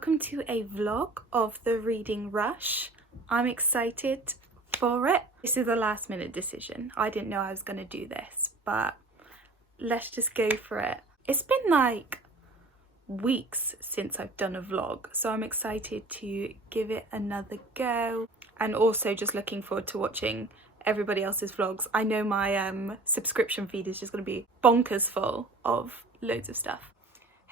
welcome to a vlog of the reading rush. I'm excited for it. This is a last minute decision. I didn't know I was going to do this, but let's just go for it. It's been like weeks since I've done a vlog, so I'm excited to give it another go, and also just looking forward to watching everybody else's vlogs. I know my subscription feed is just going to be bonkers full of loads of stuff.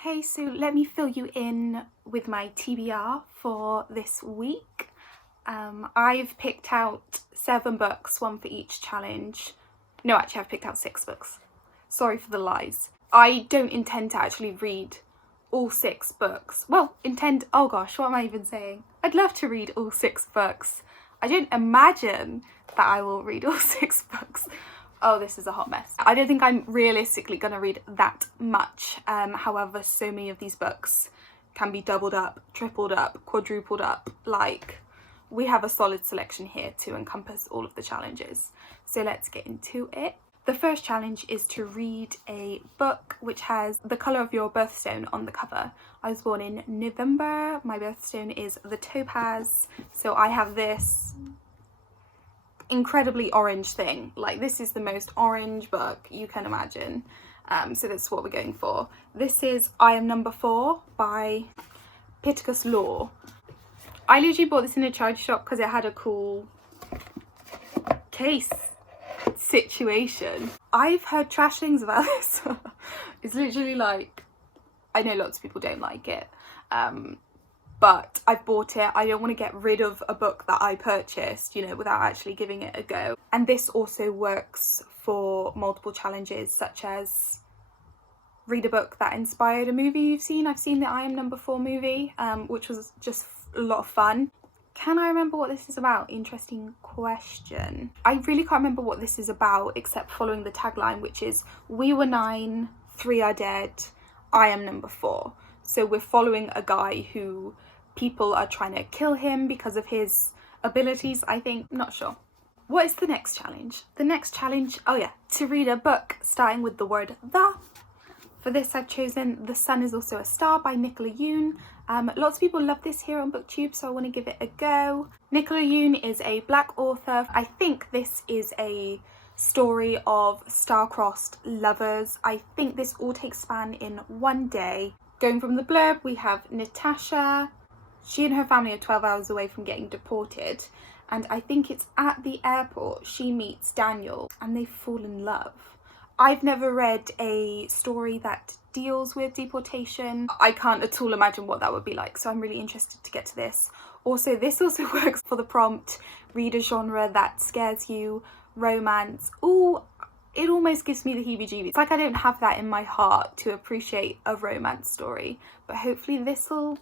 Hey, so let me fill you in with my TBR for this week. I've picked out 7 books, one for each challenge. No, actually I've picked out 6 books. Sorry for the lies. I don't intend to actually read all 6 books. Well, oh gosh, what am I even saying? I'd love to read all 6 books. I don't imagine that I will read all 6 books. Oh, this is a hot mess. I don't think I'm realistically gonna read that much. However, so many of these books can be doubled up, tripled up, quadrupled up. Like, we have a solid selection here to encompass all of the challenges. So let's get into it. The first challenge is to read a book which has the colour of your birthstone on the cover. I was born in November. My birthstone is the topaz. So I have this incredibly orange thing. Like, this is the most orange book you can imagine. So that's what we're going for. This is I Am Number 4 by Pittacus Law. I literally bought this in a charity shop because it had a cool case situation. I've heard trash things about this. It's literally like, I know lots of people don't like it, but I've bought it. I don't want to get rid of a book that I purchased, you know, without actually giving it a go. And this also works for multiple challenges, such as read a book that inspired a movie you've seen. I've seen the I Am Number 4 movie, which was just a lot of fun. Can I remember what this is about? Interesting question. I really can't remember what this is about, except following the tagline, which is "We were 9, 3 are dead, I am number 4." So we're following a guy who people are trying to kill him because of his abilities, I think. Not sure. What is the next challenge? The next challenge, oh yeah, to read a book starting with the word "the." For this I've chosen The Sun Is Also a Star by Nicola Yoon. Lots of people love this here on BookTube, so I want to give it a go. Nicola Yoon is a black author. I think this is a story of star-crossed lovers. I think this all takes span in one day. Going from the blurb, we have Natasha. She and her family are 12 hours away from getting deported, and I think it's at the airport she meets Daniel and they fall in love. I've never read a story that deals with deportation. I can't at all imagine what that would be like, so I'm really interested to get to this. Also, this also works for the prompt, read a genre that scares you, romance. Ooh, it almost gives me the heebie-jeebies. It's like I don't have that in my heart to appreciate a romance story, but hopefully this'll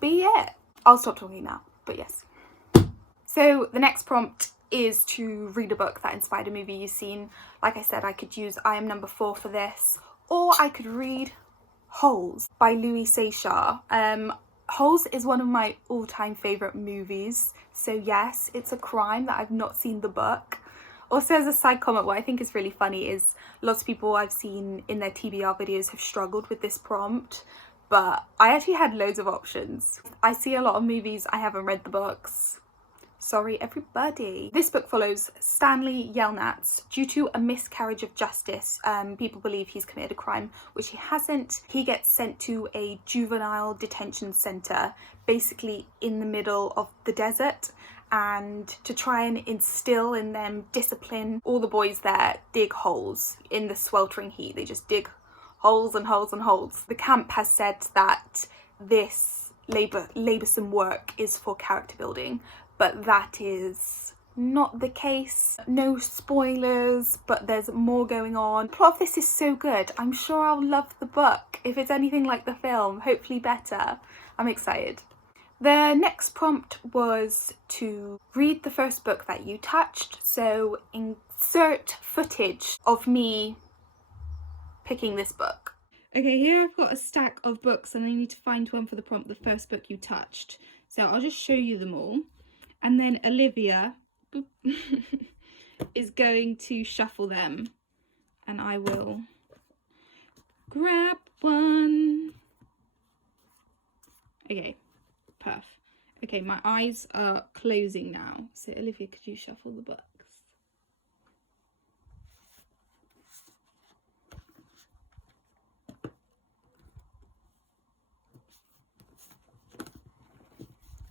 be it. I'll stop talking now, but yes. So the next prompt is to read a book that inspired a movie you've seen. Like I said, I could use I Am Number 4 for this, or I could read Holes by Louis Sachar. Holes is one of my all-time favourite movies, so yes, it's a crime that I've not seen the book. Also, as a side comment, what I think is really funny is lots of people I've seen in their TBR videos have struggled with this prompt, but I actually had loads of options. I see a lot of movies, I haven't read the books. Sorry, everybody. This book follows Stanley Yelnats. Due to a miscarriage of justice, people believe he's committed a crime, which he hasn't. He gets sent to a juvenile detention centre, basically in the middle of the desert, and to try and instill in them discipline. All the boys there dig holes in the sweltering heat. They just dig holes and holes and holes. The camp has said that this laboursome work is for character building, but that is not the case. No spoilers, but there's more going on. The plot of this is so good. I'm sure I'll love the book. If it's anything like the film, hopefully better. I'm excited. The next prompt was to read the first book that you touched. So insert footage of me picking this book. Okay, here I've got a stack of books and I need to find one for the prompt, the first book you touched. So I'll just show you them all. And then Olivia is going to shuffle them, and I will grab one. Okay, perf. Okay, my eyes are closing now. So Olivia, could you shuffle the books?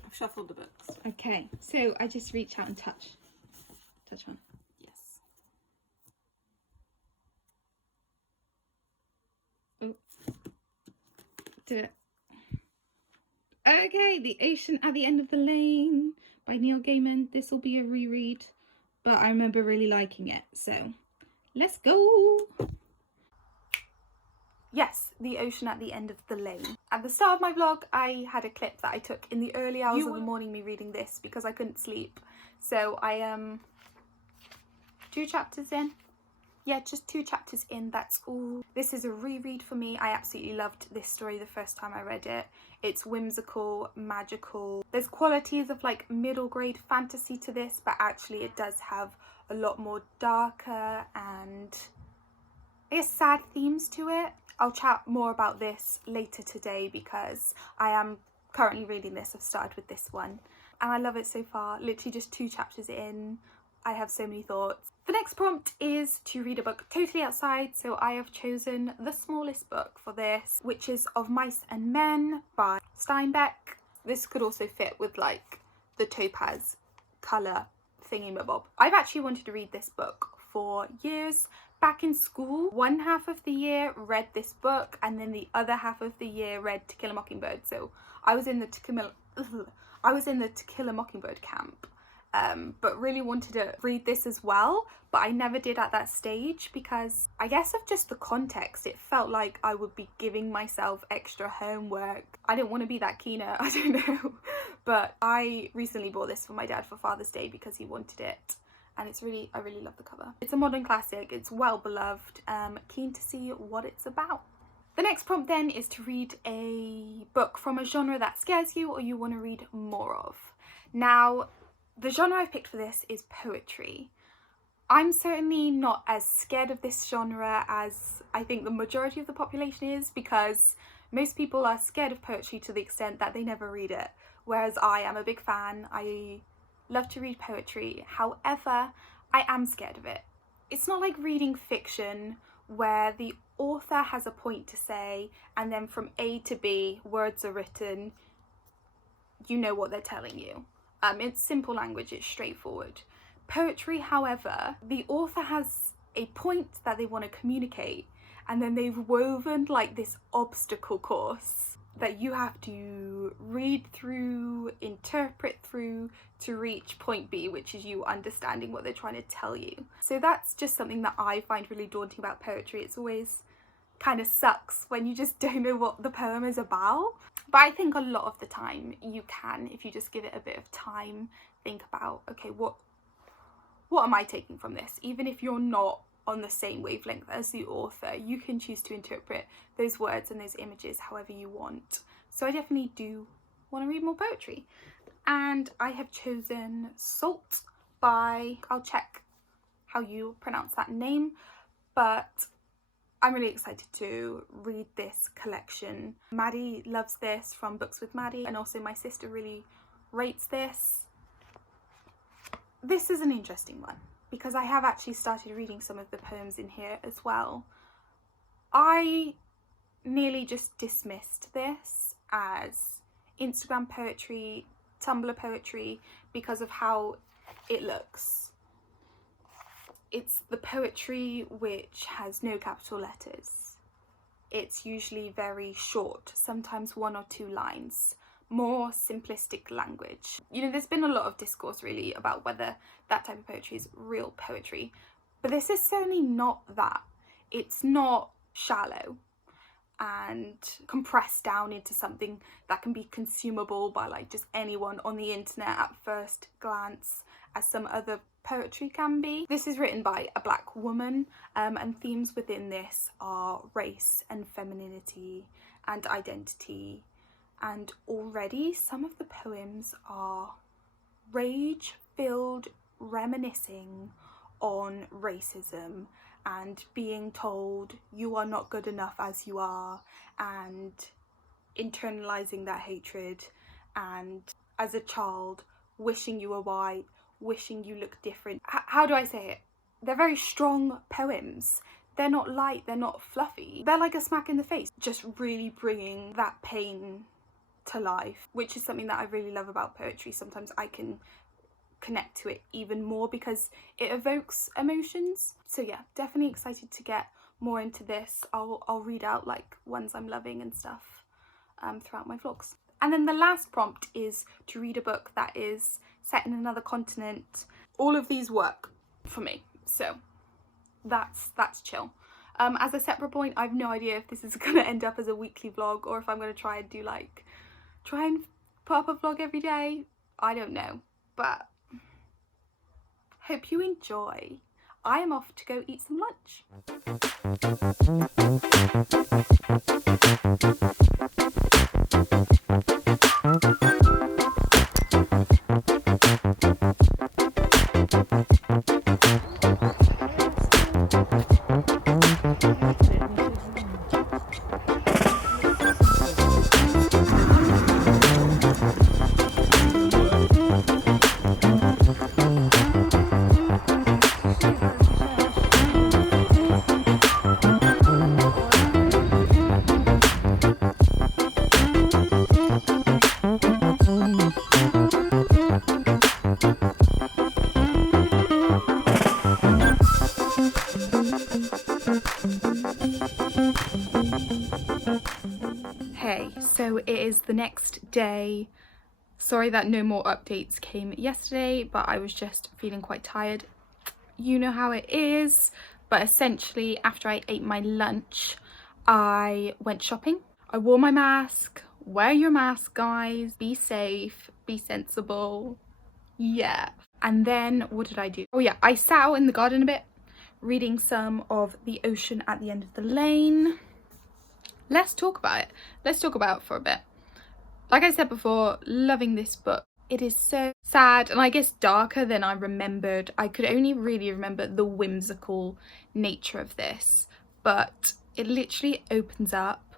I've shuffled the books. Okay, so I just reach out and touch one. Yes. Oh, do it. Okay, The Ocean at the End of the Lane by Neil Gaiman. This will be a reread, but I remember really liking it, so let's go. Yes, The Ocean at the End of the Lane. At the start of my vlog, I had a clip that I took in the early hours of the morning, me reading this because I couldn't sleep. So I am 2 chapters in. Yeah, just 2 chapters in, that's all. This is a reread for me. I absolutely loved this story the first time I read it. It's whimsical, magical. There's qualities of like middle grade fantasy to this, but actually it does have a lot more darker and I guess sad themes to it. I'll chat more about this later today because I am currently reading this. I've started with this one and I love it so far. Literally just 2 chapters in. I have so many thoughts. The next prompt is to read a book totally outside, so I have chosen the smallest book for this, which is Of Mice and Men by Steinbeck. This could also fit with like the topaz colour thingy-mabob. I've actually wanted to read this book for years. Back in school, one half of the year read this book and then the other half of the year read To Kill a Mockingbird. So I was in the To Kill a Mockingbird camp. But really wanted to read this as well, but I never did at that stage because I guess of just the context, it felt like I would be giving myself extra homework. I didn't want to be that keener, I don't know, but I recently bought this for my dad for Father's Day because he wanted it, and it's really, I really love the cover. It's a modern classic, it's well beloved, keen to see what it's about. The next prompt then is to read a book from a genre that scares you or you want to read more of. Now, the genre I've picked for this is poetry. I'm certainly not as scared of this genre as I think the majority of the population is, because most people are scared of poetry to the extent that they never read it, whereas I am a big fan. I love to read poetry. However, I am scared of it. It's not like reading fiction where the author has a point to say and then from A to B words are written, you know what they're telling you. It's simple language, it's straightforward. Poetry, however, the author has a point that they want to communicate and then they've woven like this obstacle course that you have to read through, interpret through to reach point B, which is you understanding what they're trying to tell you. So that's just something that I find really daunting about poetry. It's always kind of sucks when you just don't know what the poem is about. But I think a lot of the time you can, if you just give it a bit of time, think about, okay, what am I taking from this? Even if you're not on the same wavelength as the author, you can choose to interpret those words and those images however you want. So I definitely do want to read more poetry. And I have chosen Salt by, I'll check how you pronounce that name, but I'm really excited to read this collection. Maddie loves this from Books with Maddie, and also my sister really rates this. This is an interesting one because I have actually started reading some of the poems in here as well. I nearly just dismissed this as Instagram poetry, Tumblr poetry because of how it looks. It's the poetry which has no capital letters. It's usually very short, sometimes 1 or 2 lines, more simplistic language. You know, there's been a lot of discourse really about whether that type of poetry is real poetry, but this is certainly not that. It's not shallow and compressed down into something that can be consumable by like just anyone on the internet at first glance, as some other poetry can be. This is written by a black woman, and themes within this are race and femininity and identity, and already some of the poems are rage-filled, reminiscing on racism and being told you are not good enough as you are, and internalizing that hatred, and as a child wishing you were white, wishing you looked different. How do I say it? They're very strong poems. They're not light, they're not fluffy. They're like a smack in the face, just really bringing that pain to life, which is something that I really love about poetry. Sometimes I can connect to it even more because it evokes emotions. So yeah, definitely excited to get more into this. I'll read out like ones I'm loving and stuff throughout my vlogs. And then the last prompt is to read a book that is set in another continent. All of these work for me, so that's chill. As a separate point, I have no idea if this is gonna end up as a weekly vlog or if I'm gonna try and put up a vlog every day. I don't know, but hope you enjoy. I am off to go eat some lunch. Hey, so it is the next day. Sorry that no more updates came yesterday, but I was just feeling quite tired. You know how it is. But essentially, after I ate my lunch, I went shopping. I wore my mask. Wear your mask, guys. Be safe. Be sensible. Yeah. And then what did I do? Oh yeah, I sat out in the garden a bit, reading some of The Ocean at the End of the Lane. Let's talk about it. Let's talk about it for a bit. Like I said before, loving this book. It is so sad and I guess darker than I remembered. I could only really remember the whimsical nature of this, but it literally opens up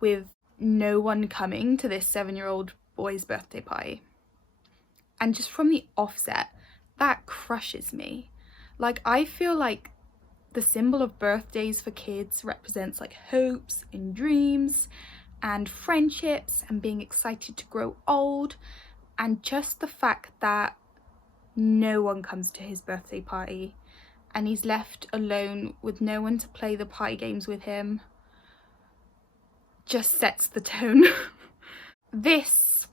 with no one coming to this 7-year-old boy's birthday party. And just from the offset, that crushes me. Like, I feel like the symbol of birthdays for kids represents like hopes and dreams and friendships and being excited to grow old, and just the fact that no one comes to his birthday party and he's left alone with no one to play the party games with him just sets the tone. This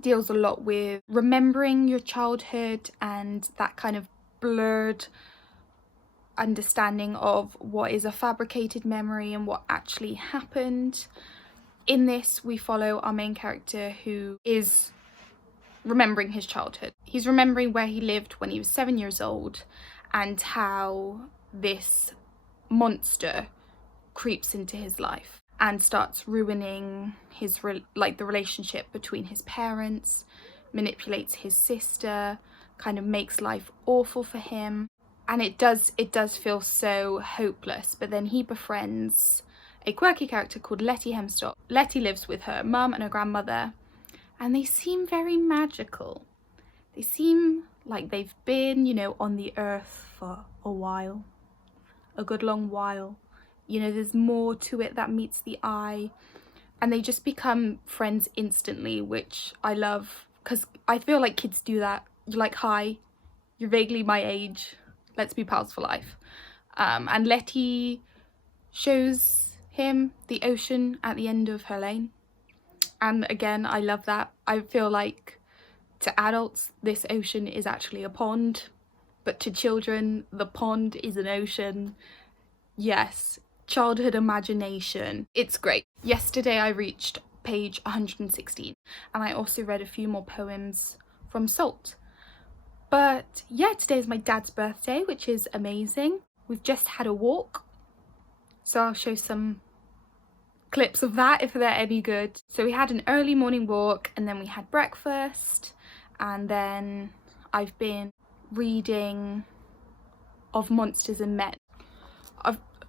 deals a lot with remembering your childhood and that kind of blurred understanding of what is a fabricated memory and what actually happened. In this, we follow our main character who is remembering his childhood. He's remembering where he lived when he was 7 years old and how this monster creeps into his life and starts ruining his the relationship between his parents, manipulates his sister, kind of makes life awful for him. And it does feel so hopeless. But then he befriends a quirky character called Letty Hemstock. Letty lives with her mum and her grandmother, and they seem very magical. They seem like they've been, you know, on the earth for a while, a good long while. You know, there's more to it that meets the eye, and they just become friends instantly, which I love, because I feel like kids do that. You're like, hi, you're vaguely my age, let's be pals for life. And Letty shows him the ocean at the end of her lane. And again, I love that. I feel like to adults, this ocean is actually a pond, but to children, the pond is an ocean. Yes, childhood imagination. It's great. Yesterday I reached page 116 and I also read a few more poems from Salt. But yeah, today is my dad's birthday, which is amazing. We've just had a walk, so I'll show some clips of that if they're any good. So we had an early morning walk and then we had breakfast, and then I've been reading Of Monsters and Men.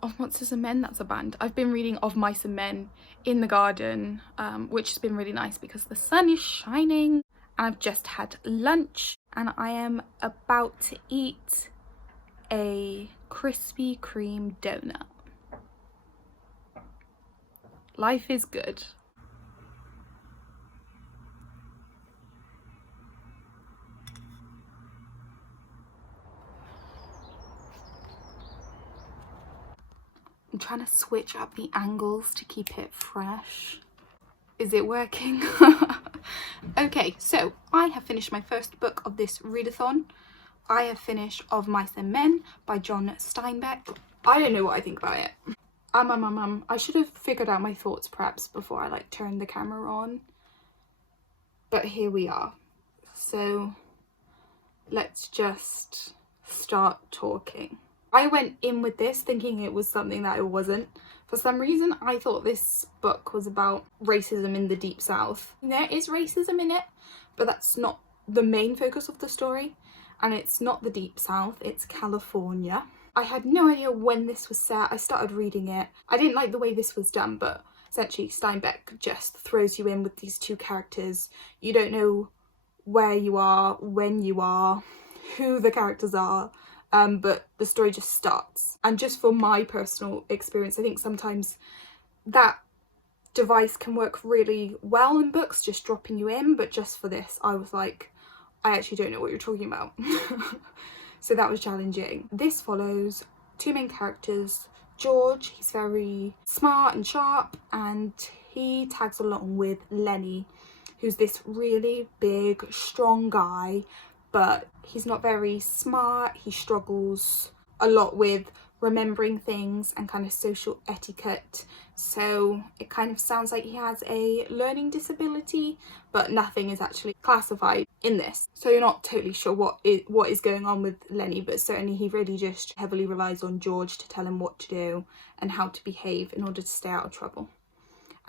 Of Monsters and Men, that's a band. I've been reading Of Mice and Men in the garden, which has been really nice because the sun is shining. And I've just had lunch and I am about to eat a Krispy Kreme donut. Life is good. I'm trying to switch up the angles to keep it fresh. Is it working? Okay, so I have finished my first book of this readathon. I have finished Of Mice and Men by John Steinbeck. I don't know what I think about it. I should have figured out my thoughts perhaps before I like turned the camera on. But here we are. So let's just start talking. I went in with this thinking it was something that it wasn't. For some reason, I thought this book was about racism in the Deep South. There is racism in it, but that's not the main focus of the story. And it's not the Deep South, it's California. I had no idea when this was set. I started reading it. I didn't like the way this was done, but essentially Steinbeck just throws you in with these two characters. You don't know where you are, when you are, who the characters are. But the story just starts. And just for my personal experience, I think sometimes that device can work really well in books, just dropping you in, but just for this I was like, I actually don't know what you're talking about. So that was challenging. This follows two main characters. George, he's very smart and sharp, and he tags along with Lenny, who's this really big, strong guy, but he's not very smart. He struggles a lot with remembering things and kind of social etiquette. So it kind of sounds like he has a learning disability, but nothing is actually classified in this. So you're not totally sure what is going on with Lenny, but certainly he really just heavily relies on George to tell him what to do and how to behave in order to stay out of trouble.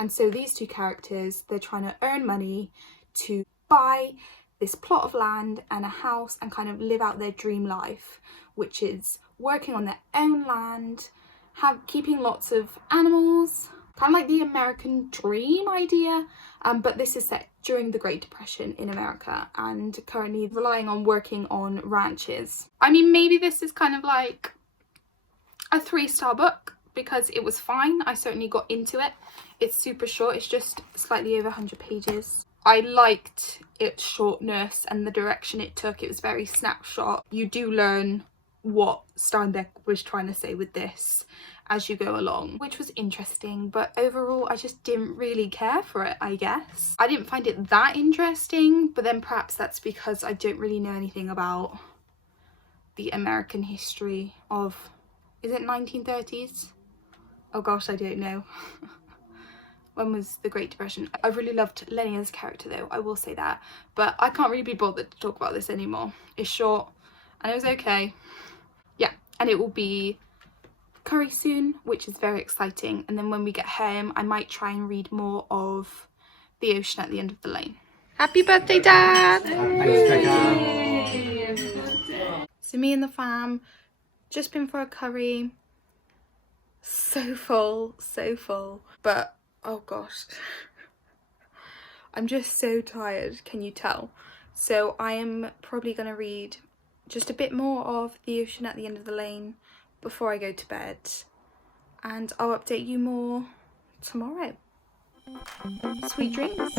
And so these two characters, they're trying to earn money to buy this plot of land and a house and kind of live out their dream life, which is working on their own land, keeping lots of animals, kind of like the American dream idea, but this is set during the Great Depression in America and currently relying on working on ranches. I mean, maybe this is kind of like a 3-star book because it was fine. I certainly got into it. It's super short. It's just slightly over 100 pages. I liked its shortness and the direction it took. It was very snapshot. You do learn what Steinbeck was trying to say with this as you go along, which was interesting, but overall I just didn't really care for it, I guess. I didn't find it that interesting, but then perhaps that's because I don't really know anything about the American history of, is it 1930s? Oh gosh, I don't know. When was the Great Depression? I really loved Lenny as a character though, I will say that, but I can't really be bothered to talk about this anymore. It's short and it was okay. Yeah, and it will be curry soon, which is very exciting, and then when we get home I might try and read more of The Ocean at the End of the Lane. Happy birthday, Dad! So me and the fam just been for a curry. So full, but oh gosh, I'm just so tired, can you tell? So I am probably going to read just a bit more of The Ocean at the End of the Lane before I go to bed, and I'll update you more tomorrow. Sweet dreams.